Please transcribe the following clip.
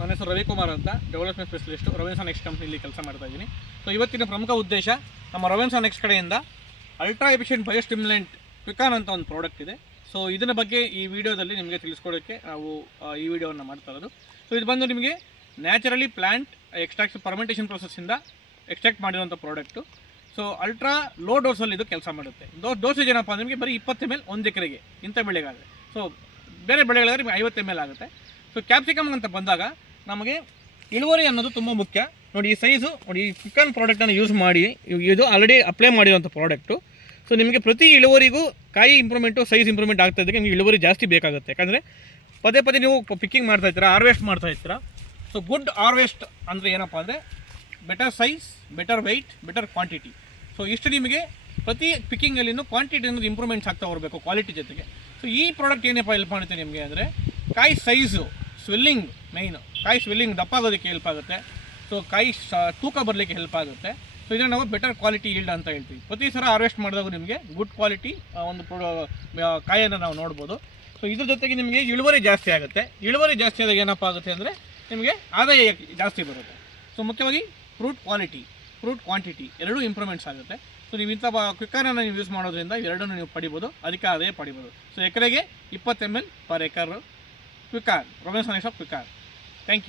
ನನ್ನ ಹೆಸರು ರವಿಕುಮಾರ್ ಅಂತ, ಡೆವಲಪ್ಮೆಂಟ್ ಸ್ಪೆಷಲಿಸ್ಟು ರೊವೆನ್ಸಾ ನೆಕ್ಸ್ಟ್ ಕಂಪ್ನಿಯಲ್ಲಿ ಕೆಲಸ ಮಾಡ್ತಾ ಇದ್ದೀನಿ. ಸೊ ಇವತ್ತಿನ ಪ್ರಮುಖ ಉದ್ದೇಶ, ನಮ್ಮ ರೊವೆನ್ಸಾ ನೆಕ್ಸ್ಟ್ ಕಡೆಯಿಂದ ಅಲ್ಟ್ರಾ ಎಫಿಷಿಯೆಂಟ್ ಬಯೋಸ್ಟಿಮ್ಯುಲೆಂಟ್ ಕ್ವಿಕಾನ್ ಅಂತ ಒಂದು ಪ್ರಾಡಕ್ಟ್ ಇದೆ. ಸೊ ಇದರ ಬಗ್ಗೆ ಈ ವಿಡಿಯೋದಲ್ಲಿ ನಿಮಗೆ ತಿಳಿಸ್ಕೊಡೋಕ್ಕೆ ನಾವು ಈ ವಿಡಿಯೋವನ್ನು ಮಾಡ್ತಾ ಇರೋದು. ಸೊ ಇದು ಬಂದು ನಿಮಗೆ ನ್ಯಾಚುರಲಿ ಪ್ಲ್ಯಾಂಟ್ ಎಕ್ಸ್ಟ್ರಾಕ್ಟ್ ಫರ್ಮೆಂಟೇಷನ್ ಪ್ರೊಸೆಸ್ಸಿಂದ ಎಕ್ಸ್ಟ್ರಾಕ್ಟ್ ಮಾಡಿರೋಂಥ ಪ್ರಾಡಕ್ಟು. ಸೊ ಅಲ್ಟ್ರಾ ಲೋ ಡೋಸಲ್ಲಿ ಇದು ಕೆಲಸ ಮಾಡುತ್ತೆ. ಡೋಸೇಜ್ ಏನಪ್ಪ ಅಂದರೆ ನಿಮಗೆ ಬರೀ 20 ml 1 ಎಕರೆಗೆ ಇಂಥ ಬೆಳೆಗಾದರೆ. ಸೊ ಬೇರೆ ಬೆಳೆಗಳಾದರೆ ನಿಮಗೆ 50 ml ಆಗುತ್ತೆ. ಸೊ ಕ್ಯಾಪ್ಸಿಕಮ್ ಅಂತ ಬಂದಾಗ ನಮಗೆ ಇಳುವರಿ ಅನ್ನೋದು ತುಂಬ ಮುಖ್ಯ. ನೋಡಿ ಈ ಸೈಜು ನೋಡಿ, ಈ ಕ್ವಿಕಾನ್ ಪ್ರಾಡಕ್ಟನ್ನು ಯೂಸ್ ಮಾಡಿ, ಇದು ಆಲ್ರೆಡಿ ಅಪ್ಲೈ ಮಾಡಿರೋಂಥ ಪ್ರಾಡಕ್ಟು. ಸೊ ನಿಮಗೆ ಪ್ರತಿ ಇಳುವರಿಗೂ ಕಾಯಿ ಇಂಪ್ರೂವ್ಮೆಂಟು, ಸೈಜ್ ಇಂಪ್ರೂವ್ಮೆಂಟ್ ಆಗ್ತಾ ಇದ್ದಕ್ಕೆ ನಿಮಗೆ ಇಳುವರಿ ಜಾಸ್ತಿ ಬೇಕಾಗುತ್ತೆ. ಯಾಕಂದರೆ ಪದೇ ಪದೇ ನೀವು ಪಿಕ್ಕಿಂಗ್ ಮಾಡ್ತಾಯಿರ್ತೀರಾ, ಹಾರ್ವೆಸ್ಟ್ ಮಾಡ್ತಾಯಿರ್ತೀರಾ. ಸೊ ಗುಡ್ ಹಾರ್ವೆಸ್ಟ್ ಅಂದರೆ ಏನಪ್ಪ ಅಂದರೆ better size, better weight, better quantity. So ಇಷ್ಟು ನಿಮಗೆ ಪ್ರತಿ ಪಿಕ್ಕಿಂಗಲ್ಲಿನೂ ಕ್ವಾಂಟಿಟಿ ಅನ್ನೋದು ಇಂಪ್ರೂವ್ಮೆಂಟ್ಸ್ ಆಗ್ತಾ ಬರಬೇಕು ಕ್ವಾಲಿಟಿ ಜೊತೆಗೆ. ಸೊ ಈ ಪ್ರಾಡಕ್ಟ್ ಏನಪ್ಪ ಹೆಲ್ಪ್ ಮಾಡುತ್ತೆ ನಿಮಗೆ ಅಂದರೆ ಕಾಯಿ ಸೈಜು, ಸ್ವೆಲ್ಲಿಂಗ್ ಮೇಯ್ನು, ಕಾಯಿ ಸ್ವೆಲ್ಲಿಂಗ್ ದಪ್ಪ ಆಗೋದಕ್ಕೆ ಹೆಲ್ಪ್ ಆಗುತ್ತೆ. ಸೊ ಕಾಯಿ ತೂಕ ಬರಲಿಕ್ಕೆ ಹೆಲ್ಪ್ ಆಗುತ್ತೆ. ಸೊ ಇದನ್ನು ನಾವು ಬೆಟರ್ ಕ್ವಾಲಿಟಿ ಈಲ್ಡ್ ಅಂತ ಹೇಳ್ತೀವಿ. ಪ್ರತಿ ಸಲ ಹಾರ್ವೆಸ್ಟ್ ಮಾಡಿದಾಗ ನಿಮಗೆ ಗುಡ್ ಕ್ವಾಲಿಟಿ ಒಂದು ಕಾಯನ್ನು ನಾವು ನೋಡ್ಬೋದು. ಸೊ ಇದ್ರ ಜೊತೆಗೆ ನಿಮಗೆ ಇಳುವರಿ ಜಾಸ್ತಿ ಆಗುತ್ತೆ. ಇಳುವರಿ ಜಾಸ್ತಿ ಆದಾಗ ಏನಪ್ಪ ಆಗುತ್ತೆ ಅಂದರೆ ನಿಮಗೆ ಆದಾಯ ಜಾಸ್ತಿ ಬರುತ್ತೆ. ಸೊ ಮುಖ್ಯವಾಗಿ ಫ್ರೂಟ್ ಕ್ವಾಲಿಟಿ, ಫ್ರೂಟ್ ಕ್ವಾಂಟಿಟಿ ಎರಡೂ ಇಂಪ್ರೂವ್ಮೆಂಟ್ಸ್ ಆಗುತ್ತೆ. ಸೊ ನೀವು ಇಂಥ ಕ್ವಿಕಾನನ್ನು ನೀವು ಯೂಸ್ ಮಾಡೋದ್ರಿಂದ ಎರಡನ್ನೂ ನೀವು ಪಡಿಬೋದು, ಅಧಿಕ ಆದಾಯ ಪಡಿಬೋದು. ಸೊ ಎಕರೆಗೆ 20 ml per acre Quikon, Rovensa Next Quikon. Thank you.